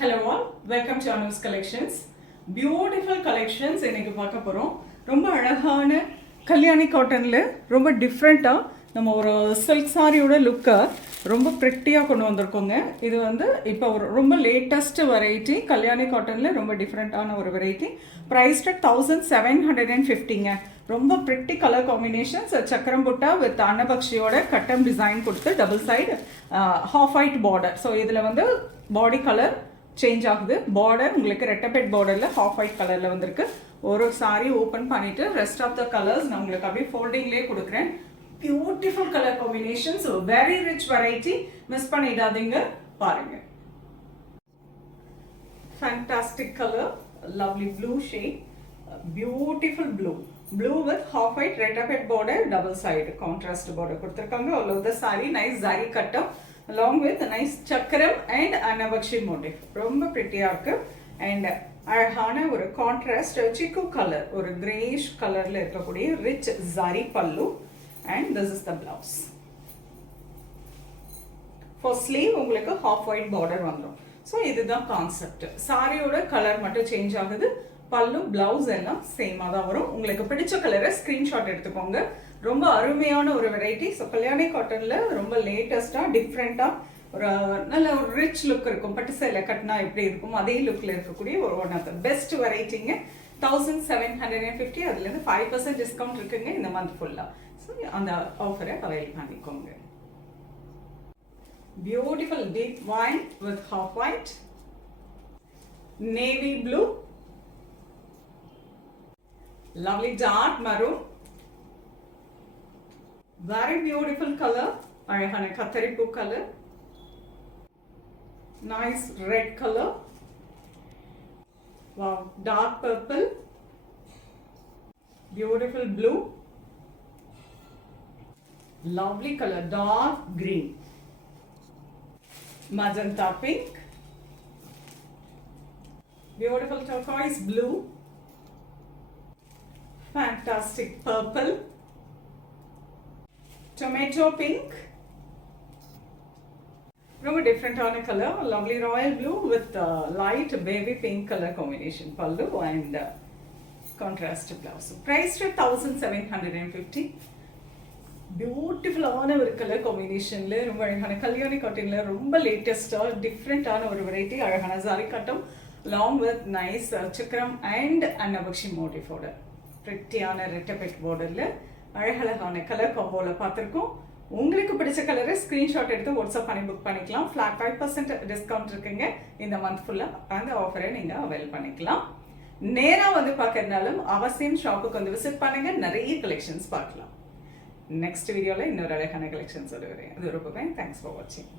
Hello all, welcome to Anu's Collections. Beautiful collections இன்னைக்கு பார்க்க போகிறோம். ரொம்ப அழகான கல்யாணி காட்டனில் ரொம்ப டிஃப்ரெண்ட்டாக நம்ம ஒரு சில்க் சாரியோட லுக்கை ரொம்ப ப்ரிட்டியாக கொண்டு வந்திருக்கோங்க. இது வந்து இப்போ ஒரு ரொம்ப லேட்டஸ்ட் வெரைட்டி கல்யாணி காட்டனில் ரொம்ப டிஃப்ரெண்ட்டான ஒரு வெரைட்டி. Price at 1750ங்க. ரொம்ப ப்ரிட்டி கலர் காம்பினேஷன்ஸ், சக்கரம் புட்டா வித் அன்னபக்ஷியோட கட்டம் டிசைன் கொடுத்து double side half white border. So இதில் வந்து பாடி கலர் சேஞ்ச் ஆகுது. பார்டர் உங்களுக்கு ரெட்டபெட் பார்டரில் ஹாஃப் ஒயிட் கலரில் வந்திருக்கு. ஒரு சாரி ஓப்பன் பண்ணிவிட்டு ரெஸ்ட் ஆஃப் த கலர்ஸ் நான் உங்களுக்கு அப்படியே ஃபோல்டிங்லேயே கொடுக்குறேன். Beautiful colour combinations, very rich variety, miss பண்ணிடாதீங்க, பாருங்க. Fantastic colour, lovely blue shade, beautiful blue with half white rettapet border, double side contrast border கொடுத்திருக்காங்க. all of the saree nice zari cuttam along with a nice chakram and anabakshi motif. ரொம்ப pretty-ஆ இருக்கு. and அழகான ஒரு contrast சிக்கு colour, ஒரு Grace கலர்ல இருக்கக்கூடிய rich zari பல்லு. and this is the blouse. for sleeve உங்களுக்கு half white border வந்துரும். ஸோ இதுதான் கான்செப்ட். சாரியோட கலர் மட்டும் சேஞ்ச் ஆகுது, பல்லு பிளவுஸ் எல்லாம் சேமாக தான் வரும். உங்களுக்கு பிடிச்ச கலரை ஸ்க்ரீன்ஷாட் எடுத்துக்கோங்க. ரொம்ப அருமையான ஒரு வெரைட்டி. ஸோ கல்யாணி காட்டனில் ரொம்ப லேட்டஸ்ட்டாக டிஃப்ரெண்ட்டாக ஒரு நல்ல ஒரு ரிச் லுக் இருக்கும். பட்டு சேலை கட்டினா எப்படி இருக்கும் அதே லுக்கில் இருக்கக்கூடிய ஒரு ஒன் ஆஃப் த பெஸ்ட் வெரைட்டிங்க. 1750. அதுலேருந்து 5% டிஸ்கவுண்ட் இருக்குங்க இந்த மந்த் ஃபுல்லாக. ஸோ அந்த ஆஃபரை அவைல் பண்ணிக்கோங்க. Beautiful deep wine with half white, navy blue, lovely dark maroon, very beautiful color, அழகான கத்தரிப்பூ color, nice red color, wow, dark purple, beautiful blue, lovely color, dark green, magenta pink, beautiful turquoise blue, fantastic purple, tomato pink, ரொம்ப டிஃப்ரெண்டான colour, lovely Royal blue with light baby pink colour combination பல்லு and contrast blouse. Price 1750. பியூட்டிஃபுல்லான ஒரு colour காம்பினேஷனில் ரொம்ப அழகான கல்யாணி காட்டனில் ரொம்ப லேட்டஸ்டாக டிஃப்ரெண்ட்டான ஒரு வெரைட்டி. அழகான சாரி கட்டம் லாங் வித் நைஸ் சக்கரம் அண்ட் அன்னபக்ஷி மோட்டிஃபோட ப்ரிட்டியான ரெட்டபெட் பார்டரில் அழகழகான கலர் காம்போவில் பார்த்துருக்கோம். உங்களுக்கு பிடிச்ச கலரை ஸ்க்ரீன்ஷாட் எடுத்து வாட்ஸ்அப் பண்ணி புக் பண்ணிக்கலாம். ஃப்ளாட் 5% டிஸ்கவுண்ட் இருக்குங்க இந்த மந்த் ஃபுல்லாக. அந்த ஆஃபரை நீங்கள் அவைல் பண்ணிக்கலாம். நேராக வந்து பார்க்கறதுனாலும் அவசியம் ஷாப்புக்கு வந்து விசிட் பண்ணுங்கள், நிறைய கலெக்ஷன்ஸ் பார்க்கலாம். நெக்ஸ்ட் வீடியோவில் இன்னொரு அழகான கலெக்ஷன்ஸ் வருவேன். அது ஒரு தேங்க்ஸ் ஃபார் வாட்சிங்.